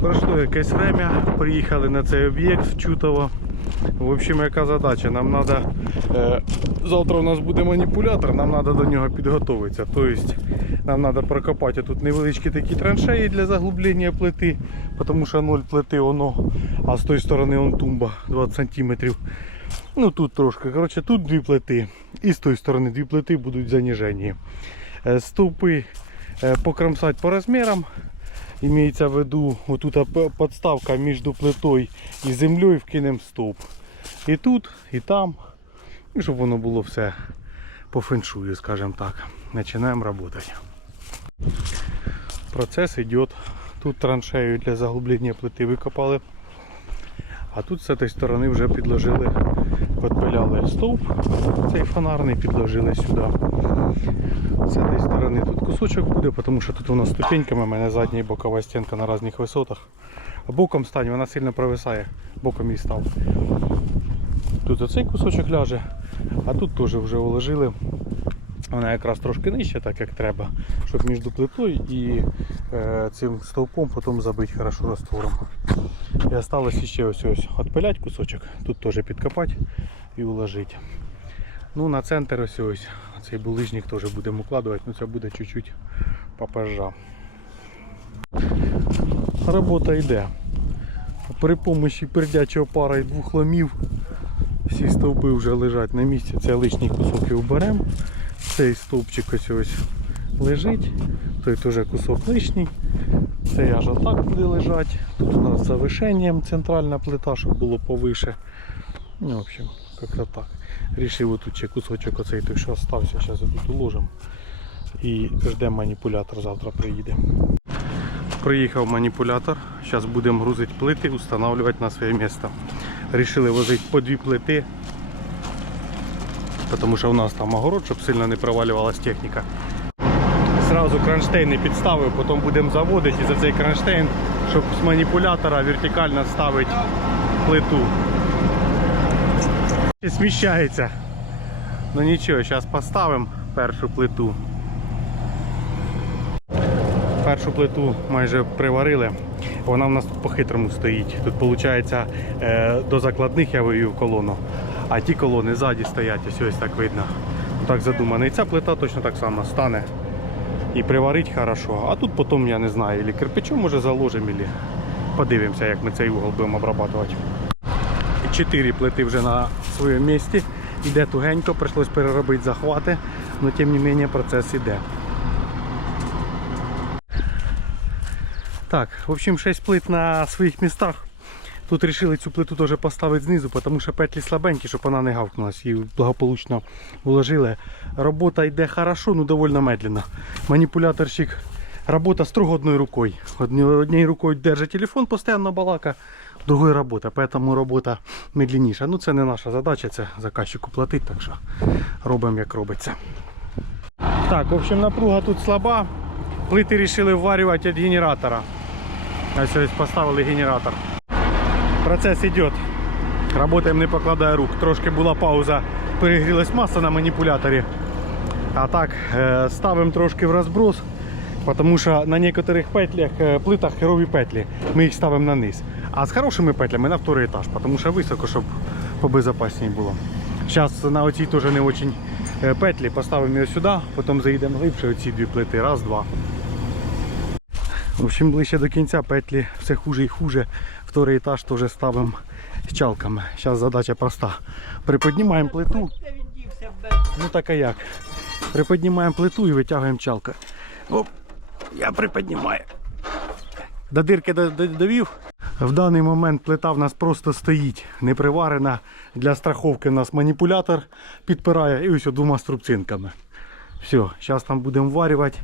Пройшло якесь время, приїхали на цей об'єкт в Чутово. В общем, яка задача? Нам треба. Е, завтра у нас буде маніпулятор, нам треба до нього підготуватися. Тобто нам треба прокопати тут невеличкі такі траншеї для заглублення плити, тому що ноль плити воно, а з тої сторони он тумба 20 см. Ну тут трошки. Коротше, тут дві плити. І з тої сторони дві плити будуть заніжені. Е, Стовпи е, покромсати по розмірам. Имеется в виду, вот тут п- подставка между плитой і землею вкинемо стовп. І тут, і там. І щоб воно було все по феншую, скажем так. Починаємо працювати. Процес йде. Тут траншею для заглублення плити викопали. А тут з цієї сторони вже підложили, підпиляли стовп, цей фонарний, підложили сюди. З цієї сторони тут кусочок буде, тому що тут у нас ступеньками, у мене задня і бокова стінка на різних висотах. А боком стань, вона сильно провисає, боком її став. Тут оцей кусочок ляже, а тут теж вже уложили. Вона якраз трошки нижче, так як треба, щоб між плитою і е, цим стовпом потім забити хорошо раствором. І осталось ще ось ось отпилять кусочок, тут теж підкопати і уложити. Ну на центр ось ось. Цей булижник теж будемо укладувати, ну це буде чуть-чуть попозже. Робота йде. При помощі пердячого пара і двох ломів всі стовпи вже лежать на місці. Це лишній кусок і уберемо. Цей стовпчик ось ось лежить. Той теж кусок лишній. Цей аж отак буде лежати. Тут у нас завишенням центральна плита, щоб було повише. Ну, в общем, как-то так. Рішив отут ще кусочок оцей той, що остався, зараз тут уложимо. І ждемо маніпулятор, завтра приїде. Приїхав маніпулятор, зараз будемо грузити плити, встановлювати на своє місце. Рішили возити по дві плити, тому що у нас там огород, щоб сильно не провалювалась техніка. Сразу кронштейни підставив, потім будемо заводити за цей кронштейн, щоб з маніпулятора вертикально ставити плиту. І Сміщається. Ну нічого, зараз поставимо першу плиту. Першу плиту майже приварили. Вона в нас тут по-хитрому стоїть. Тут виходить до закладних я вивів колону, а ті колони ззаді стоять, ось ось так видно. Так задумано. І ця плита точно так само стане і приварить хорошо. А тут потім, я не знаю, або кирпичом може заложимо, або подивимося, як ми цей угол будемо обрабатувати. Чотири плити вже на своєму місці. Іде тугенько, прийшлось переробити захвати, але тим не менше процес іде. Так, в общем, 6 плит на своїх містах. Тут вирішили цю плиту теж поставити знизу, тому що петлі слабенькі, щоб вона не гавкнулась. Її благополучно уложили. Робота йде хорошо, ну довольно медленно. Маніпуляторщик робота строго одною рукою. Однією рукою держить телефон, постійно балака, другою робота. Поэтому робота медленніша. Ну це не наша задача, це заказчику платить, так що робимо як робиться. Так, в общем, напруга тут слаба. Плити вирішили вварювати від генератора. Ось ось поставили генератор. Процес йде. Работаємо не покладая рук. Трошки була пауза, перегрілась маса на маніпуляторі. А так, е, ставимо трошки в розброс, тому що на некоторих петлях, е, плитах херові петлі. Ми їх ставимо на низ. А з хорошими петлями на второй етаж, тому що високо, щоб побезопаснее було. Зараз на оцій теж не дуже е, петлі поставимо її сюди, потім заїдемо глибше оці дві плити. Раз, два. В общем, ближче до кінця петлі все хуже і хуже. Второй етаж теж ставимо чалками. Зараз задача проста. Приподнімаємо плиту. Ну так а як? Приподнімаємо плиту і витягуємо чалка. Оп, я приподнімаю. До дирки до- до- довів. В даний момент плита в нас просто стоїть, не приварена. Для страховки у нас маніпулятор підпирає і ось двома струбцинками. Все, зараз там будемо варювати.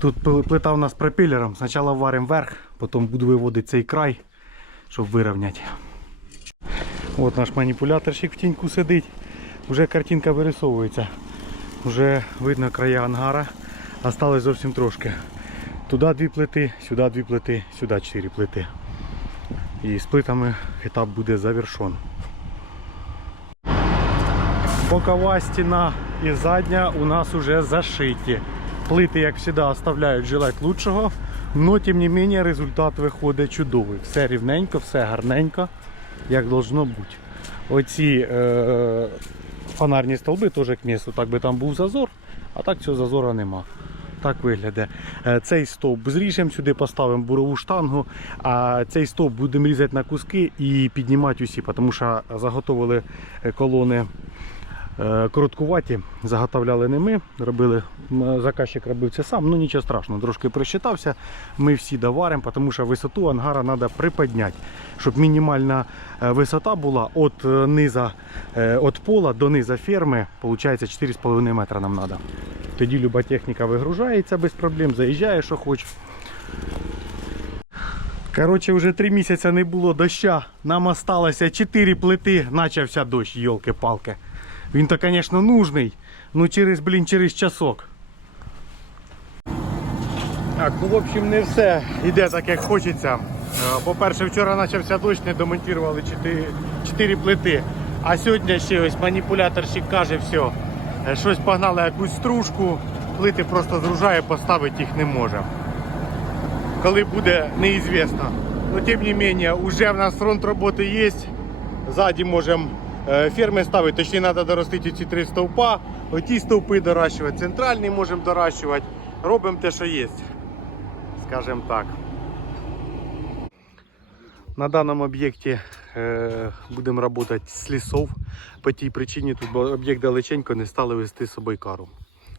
Тут плита у нас пропелером. Спочатку варимо вверх, потім буду виводити цей край, щоб вирівняти. От наш маніпуляторщик в тіньку сидить. Вже картинка вирисовується. Вже видно края ангара. Осталось зовсім трошки. Туди дві плити, сюди дві плити, сюди чотири плити. І з плитами етап буде завершен. Бокова стіна і задня у нас уже зашиті. Плити, як завжди, оставляють желать лучшого. Но, тим не менше, результат виходить чудовий. Все рівненько, все гарненько, як должно бути. Оці е, фонарні столби теж к місту, так би там був зазор, а так цього зазора нема. Так виглядає. Е, Цей стовп зріжемо, сюди поставимо бурову штангу, а цей стовп будемо різати на куски і піднімати усі, тому що заготовили е, колони е, короткуваті, заготовляли не ми, робили, заказчик робив це сам, ну нічого страшного, трошки просчитався. Ми всі доваримо, тому що висоту ангара треба приподняти, щоб мінімальна висота була від низа, від пола до низа ферми, виходить 4,5 метра нам треба. Тоді люба техніка вигружається без проблем, заїжджає, що хоче. Коротше, вже три місяці не було доща. Нам осталося 4 плити, почався дощ, йолки-палки. Він то, звісно, нужний, ну через, блін, через часок. Так, ну в общем не все йде так, як хочеться. Е, По-перше, вчора почався дощ, не домонтували 4, 4 плити. А сьогодні ще ось маніпуляторщик каже, все, щось погнали якусь стружку, плити просто зружає, поставити їх не може. Коли буде, неізвісно. Но тим не менее, уже в нас фронт роботи є. Ззаді можемо е, ферми ставити, точніше треба доростити ці три стовпа, оті стовпи доращувати, центральний можемо доращувати. Робимо те, що є. Скажімо так. На даному об'єкті е, будемо працювати з лісов. По тій причині тут об'єкт далеченько не стали вести з собою кару.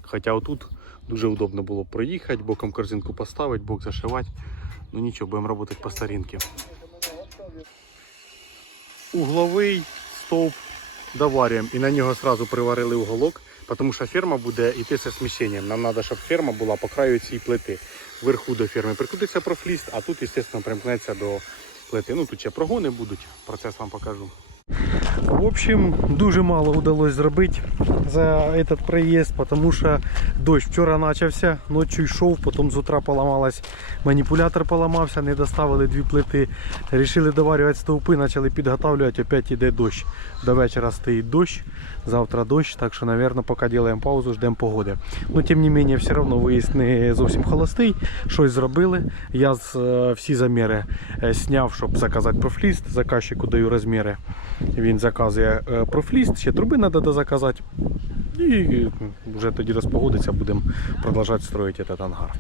Хоча отут дуже удобно було проїхати, боком корзинку поставити, бок зашивати. Ну нічого, будемо працювати по старинці. Угловий стовп доварюємо і на нього одразу приварили уголок, тому що ферма буде йти зі сміщенням. Нам треба, щоб ферма була по краю цієї плити. Вверху до ферми прикрутиться профліст, а тут, звісно, примкнеться до плити. Ну тут ще прогони будуть, процес вам покажу. В общем, дуже мало удалось зробити за этот проїзд, тому що дощ вчора почався, ночі йшов, потім з утра поламалась, маніпулятор поламався, не доставили дві плити. Рішили доварювати стовпи, почали підготовлювати, опять іде дощ. До вечора стоїть дощ, завтра дощ, так що, мабуть, поки робимо паузу, ждемо погоди. Ну, тим не менше, все одно виїзд не зовсім холостий, щось зробили. Я е, всі заміри е, зняв, щоб заказати профліст, заказчику даю розміри. Він заказує е, профліст, ще труби треба дозаказати. І вже тоді розпогодиться, будемо продовжувати строїти цей ангар.